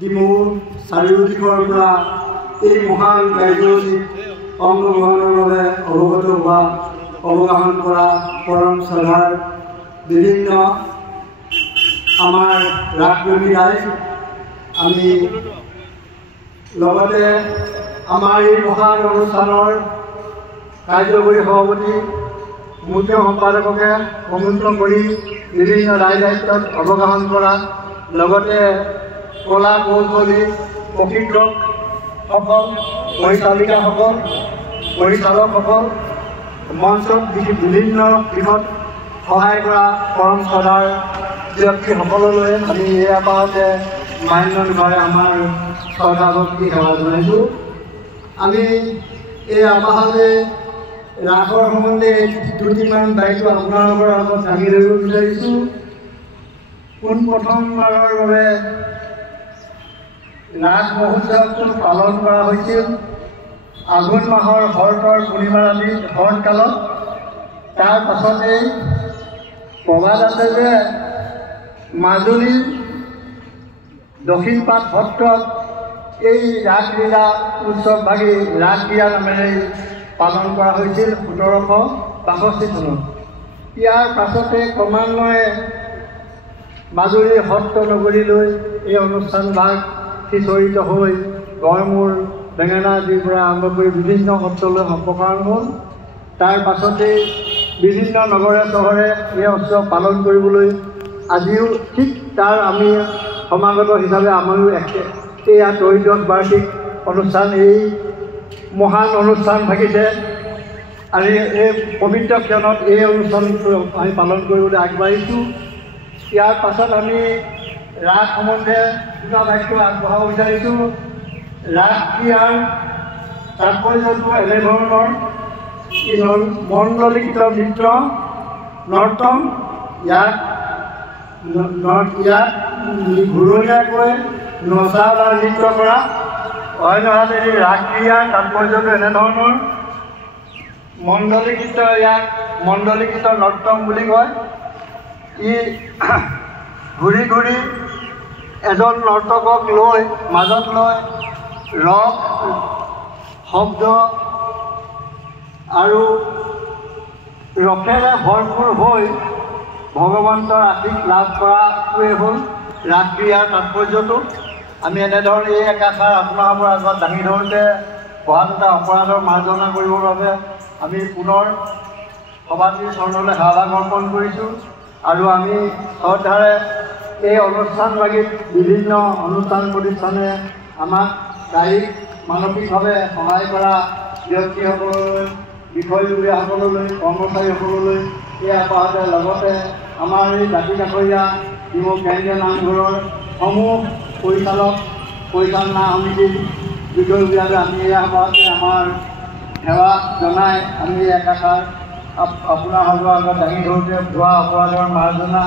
ডিমৌ চাৰিওদিশৰ পৰা এই মহান কাৰ্যসূচীত অংশগ্ৰহণৰ বাবে অৱগত হোৱা অৱগাহন কৰা পৰম শ্ৰদ্ধাৰ বিভিন্ন আমাৰ ৰাসপ্ৰেমী ৰাইজ, আমি লগতে আমাৰ এই মহান অনুষ্ঠানৰ কাৰ্যকৰী সভাপতি মুখ্য সম্পাদককে সমন্বয় কৰি বিভিন্ন দায় দায়িত্বত অৱগাহন কৰা, লগতে কলা কৌশলী প্ৰশিক্ষকসকল, পৰিচালিকাসকল, পৰিচালকসকল, মঞ্চত বিভিন্ন দিশত সহায় কৰা পৰম শ্ৰদ্ধাৰ ব্যক্তিসকললৈ আমি এই আপাহতে মান্যভাৱে আমাৰ শ্ৰদ্ধা ভক্তি সেৱা জনাইছোঁ। আমি এই আপাহতে ৰাসৰ সম্বন্ধে দুটিমান দায়িত্ব আপোনালোকৰ আগত দাঙি ধৰিব বিচাৰিছোঁ। পোনপ্ৰথমবাৰৰ বাবে ৰাস মহোৎসৱটো পালন কৰা হৈছিল আঘোণ মাহৰ শৰতৰ পূৰ্ণিমা ৰাতি শৰৎকালত। তাৰ পাছতেই প্ৰবাদ আছে যে মাজুলীৰ দক্ষিণপাট সত্ৰত এই ৰাসলীলা উৎসৱভাগী ৰাসক্ৰিয়া নামেৰে পালন কৰা হৈছিল 1762 চনত। ইয়াৰ পাছতে ক্ৰমান্বয়ে মাজুলীৰ সত্ৰ নগৰীলৈ এই অনুষ্ঠানভাগ সিঁচৰিত হৈ গড়মূৰ, বেঙেনা আদিৰ পৰা আৰম্ভ কৰি বিভিন্ন সত্ৰলৈ সম্প্ৰসাৰণ হ'ল। তাৰ পাছতেই বিভিন্ন নগৰে চহৰে এই উৎসৱ পালন কৰিবলৈ আজিও ঠিক তাৰ আমি সমাগত হিচাপে আমিও এয়া 13 বাৰ্ষিক অনুষ্ঠান, এই মহান অনুষ্ঠান ভাগিছে। আজি এই পবিত্ৰ ক্ষণত এই অনুষ্ঠানটো আমি পালন কৰিবলৈ আগবাঢ়িছোঁ। ইয়াৰ পাছত আমি ৰাস সম্বন্ধে দুটা বাক্য আগবঢ়াব বিচাৰিছোঁ। ৰাস ক্ৰিয়াৰ তাৎপৰ্যটো এনেধৰণৰ, মণ্ডলিত নৃত্য নৰ্তন, ইয়াক ঘূৰণীয়াকৈ নচা বা নৃত্য কৰা। অন্যহাতে ৰাস ক্ৰিয়াৰ তাৎপৰ্যটো এনেধৰণৰ, মণ্ডলীকৃত, ইয়াক মণ্ডলীকৃত নৰ্তন বুলি কয়। ই ঘূৰি ঘূৰি এজন নৰ্তকক লৈ মাজত লৈ ৰস, শব্দ আৰু ৰসেৰে ভৰপূৰ হৈ ভগৱন্তৰ আশীষ লাভ কৰাটোৱে হ'ল ৰাস ক্ৰিয়াৰ তাৎপৰ্যটো। আমি এনেধৰণে এই একাষাৰ আপোনালোকৰ আগত দাঙি ধৰোঁতে হোৱাত এটা অপৰাধৰ মাৰ্জনা কৰিবৰ বাবে আমি পুনৰ সভাপতিৰ চৰণলৈ সেৱাভাগ অৰ্পণ কৰিছোঁ। আৰু আমি শ্ৰদ্ধাৰে এই অনুষ্ঠানভাগীত বিভিন্ন অনুষ্ঠান প্ৰতিষ্ঠানে আমাক শাৰীৰিক মানসিকভাৱে সহায় কৰা ব্যক্তিসকললৈ, বিষয়ববীয়াসকললৈ, কৰ্মচাৰীসকললৈ এই আপাহতে লগতে আমাৰ এই দাঁতি কাষৰীয়া ডিমৌ কেন্দ্ৰীয় নামঘৰৰ সমূহ পৰিচালনা সমিতিৰ বিষয়বিলাকে আমি এই সময়তে আমাৰ সেৱা জনাই আমি একাষাৰ আপোনাৰ সৰ্ব আগত দাঙি ধৰোঁতে ভুৱা অপৰাধৰ মাৰ্জনা